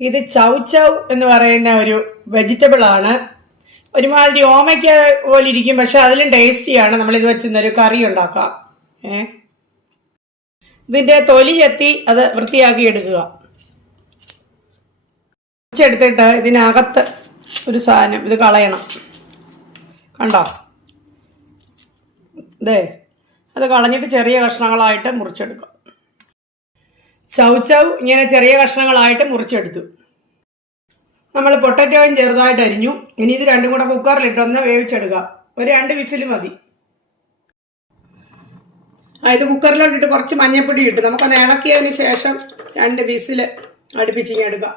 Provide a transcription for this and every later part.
ഇത് ചൗചൗ എന്ന് പറയുന്ന ഒരു വെജിറ്റബിൾ ആണ്. ഒരുമാതിരി ഓമയ്ക്ക പോലെ ഇരിക്കും, പക്ഷെ അതിലും ടേസ്റ്റിയാണ്. നമ്മളിത് വെച്ചിന്നൊരു കറി ഉണ്ടാക്കാം. ഇതിൻ്റെ തൊലി ചെത്തി അത് വൃത്തിയാക്കി എടുക്കുക. എടുത്തിട്ട് ഇതിനകത്ത് ഒരു സാധനം ഇത് കളയണം. കണ്ടോ? ഇതേ അത് കളഞ്ഞിട്ട് ചെറിയ കഷ്ണങ്ങളായിട്ട് മുറിച്ചെടുക്കാം. ചൗചൗ ഇങ്ങനെ ചെറിയ കഷ്ണങ്ങളായിട്ട് മുറിച്ചെടുത്തു. നമ്മൾ പൊട്ടറ്റോയും ചെറുതായിട്ട് അരിഞ്ഞു. ഇനി ഇത് രണ്ടും കൂടെ കുക്കറിലിട്ടൊന്ന് വേവിച്ചെടുക്കുക. ഒരു 2 വിസിൽ മതി. ഇത് കുക്കറിലോട്ടിട്ട് കുറച്ച് മഞ്ഞൾപ്പൊടി ഇട്ട് നമുക്കൊന്ന് ഇളക്കിയതിന് ശേഷം 2 വിസിൽ അടുപ്പിച്ചിങ്ങെടുക്കാം.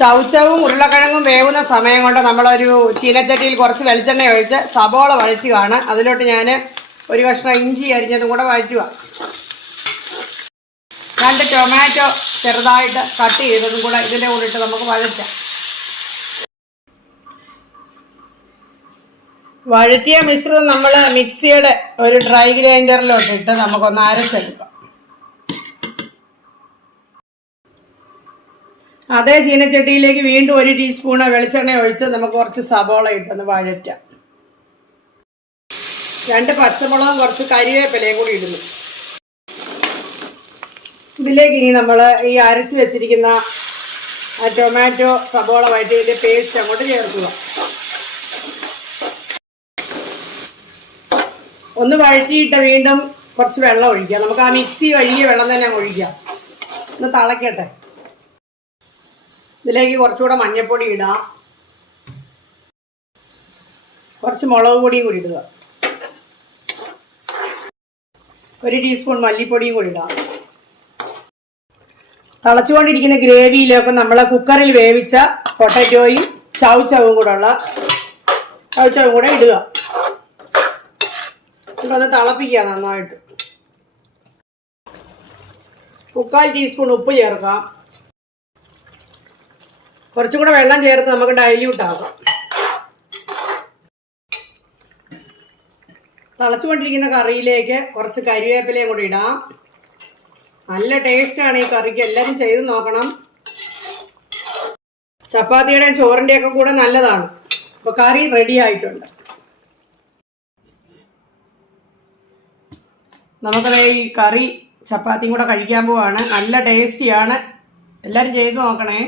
ചൗചൗവും ഉരുളക്കിഴങ്ങും വേവുന്ന സമയം കൊണ്ട് നമ്മളൊരു ചീനച്ചട്ടിയിൽ കുറച്ച് വെളിച്ചെണ്ണ ഒഴിച്ച് സബോള വഴറ്റുകയാണ്. അതിലോട്ട് ഞാൻ ഒരു കഷ്ണം ഇഞ്ചി അരിഞ്ഞതും കൂടെ വഴറ്റുക. 2 ടൊമാറ്റോ ചെറുതായിട്ട് കട്ട് ചെയ്തതും കൂടെ ഇതിൻ്റെ കൂടെ ഇട്ട് നമുക്ക് വഴറ്റാം. വഴറ്റിയ മിശ്രിതം നമ്മൾ മിക്സിയുടെ ഒരു ഡ്രൈ ഗ്രൈൻഡറിലോട്ടിട്ട് നമുക്കൊന്ന് അരച്ചെടുക്കാം. അതേ ചീനച്ചട്ടിയിലേക്ക് വീണ്ടും 1 ടീസ്പൂൺ വെളിച്ചെണ്ണ ഒഴിച്ച് നമുക്ക് കുറച്ച് സബോള ഇട്ടൊന്ന് വഴറ്റാം. 2 പച്ചമുളകും കുറച്ച് കരിവേപ്പിലയും കൂടി ഇടുന്നു. ഇതിലേക്ക് ഇനി നമ്മൾ ഈ അരച്ച് വെച്ചിരിക്കുന്ന ടൊമാറ്റോ സബോള വഴറ്റിയതിൻ്റെ പേസ്റ്റ് അങ്ങോട്ട് ചേർക്കുക. ഒന്ന് വഴറ്റിയിട്ട് വീണ്ടും കുറച്ച് വെള്ളം ഒഴിക്കുക. നമുക്ക് ആ മിക്സി വഴിയെ വെള്ളം തന്നെ ഒഴിക്കാം. ഒന്ന് തിളക്കട്ടെ. ഇതിലേക്ക് കുറച്ചുകൂടെ മഞ്ഞൾപ്പൊടി ഇടാം. കുറച്ച് മുളക് പൊടിയും കൂടി ഇടുക. 1 ടീസ്പൂൺ മല്ലിപ്പൊടിയും കൂടി ഇടാം. തിളച്ചുകൊണ്ടിരിക്കുന്ന ഗ്രേവിയിലേക്ക് നമ്മൾ കുക്കറിൽ വേവിച്ച പൊട്ടറ്റോയും ചൗചൗവും കൂടെ ഇടുക. അത് തിളപ്പിക്കുക നന്നായിട്ട്. 1/4 ടീസ്പൂൺ ഉപ്പ് ചേർക്കാം. കുറച്ചും കൂടെ വെള്ളം ചേർത്ത് നമുക്ക് ഡൈല്യൂട്ട് ആക്കാം. തിളച്ചുകൊണ്ടിരിക്കുന്ന കറിയിലേക്ക് കുറച്ച് കരിവേപ്പിലയും കൂടി ഇടാം. നല്ല ടേസ്റ്റാണ് ഈ കറിക്ക്. എല്ലാവരും ചെയ്ത് നോക്കണം. ചപ്പാത്തിയുടെയും ചോറിൻ്റെയൊക്കെ കൂടെ നല്ലതാണ്. അപ്പോൾ കറി റെഡി ആയിട്ടുണ്ട്. നമുക്കത് ഈ കറി ചപ്പാത്തിയും കൂടെ കഴിക്കാൻ പോവാണ്. നല്ല ടേസ്റ്റിയാണ്. എല്ലാവരും ചെയ്ത് നോക്കണേ.